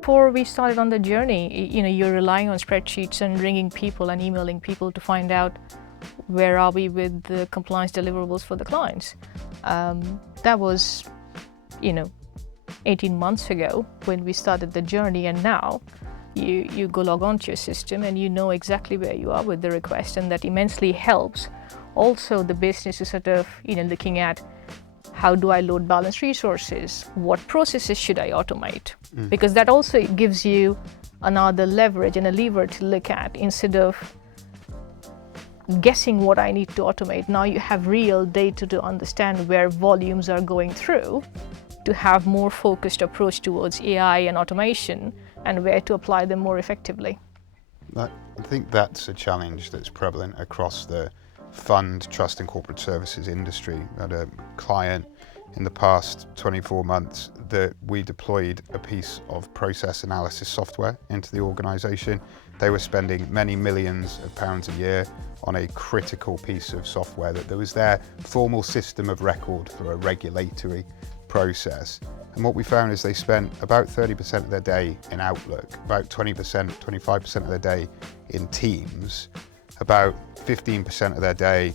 Before we started on the journey, you're relying on spreadsheets and ringing people and emailing people to find out where are we with the compliance deliverables for the clients. That was, 18 months ago when we started the journey, and now you go log on to your system and you know exactly where you are with the request, and that immensely helps. Also, the business is sort of, looking at how do I load balance resources? What processes should I automate? Because that also gives you another leverage and a lever to look at instead of guessing what I need to automate. Now you have real data to understand where volumes are going through, to have more focused approach towards AI and automation and where to apply them more effectively. I think that's a challenge that's prevalent across the fund, trust and corporate services industry. I had a client in the past 24 months that we deployed a piece of process analysis software into the organisation. They were spending many millions of pounds a year on a critical piece of software that was their formal system of record for a regulatory process. And what we found is they spent about 30% of their day in Outlook, about 20%, 25% of their day in Teams, about 15% of their day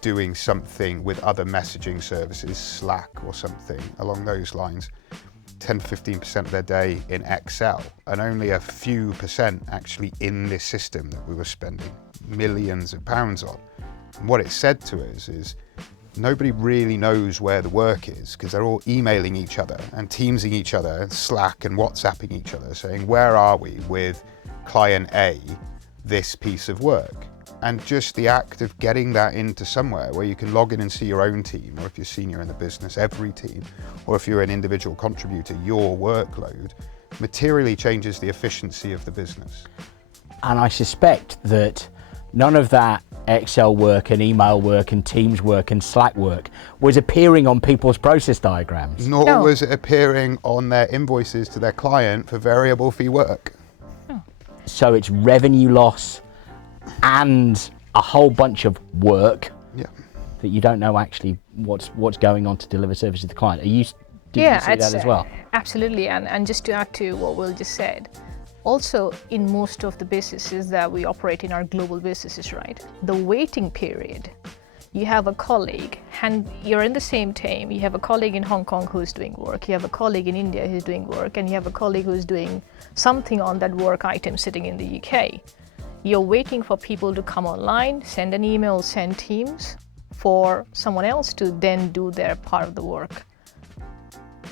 doing something with other messaging services, Slack or something along those lines, 10 to 15% of their day in Excel, and only a few percent actually in this system that we were spending millions of pounds on. And what it said to us is nobody really knows where the work is because they're all emailing each other and Teamsing each other and Slack and WhatsApping each other saying, where are we with client A, this piece of work? And just the act of getting that into somewhere where you can log in and see your own team, or if you're senior in the business, every team, or if you're an individual contributor, your workload, materially changes the efficiency of the business. And I suspect that none of that Excel work and email work and Teams work and Slack work was appearing on people's process diagrams. Nor was it appearing on their invoices to their client for variable fee work. So it's revenue loss and a whole bunch of work that you don't know actually what's going on to deliver services to the client. Did you see that as well? Absolutely, and just to add to what Will just said, also in most of the businesses that we operate in are global businesses, right? The waiting period, you have a colleague, and you're in the same team, you have a colleague in Hong Kong who's doing work, you have a colleague in India who's doing work, and you have a colleague who's doing something on that work item sitting in the UK. You're waiting for people to come online, send an email, send Teams for someone else to then do their part of the work.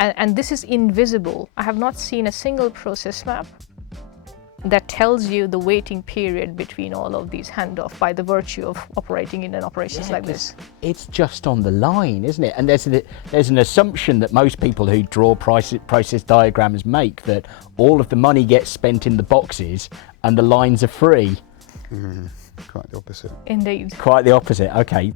And this is invisible. I have not seen a single process map that tells you the waiting period between all of these handoffs by the virtue of operating in an operations like this. It's just on the line, isn't it? And there's an assumption that most people who draw process diagrams make, that all of the money gets spent in the boxes and the lines are free. Quite the opposite. Indeed. Quite the opposite, okay.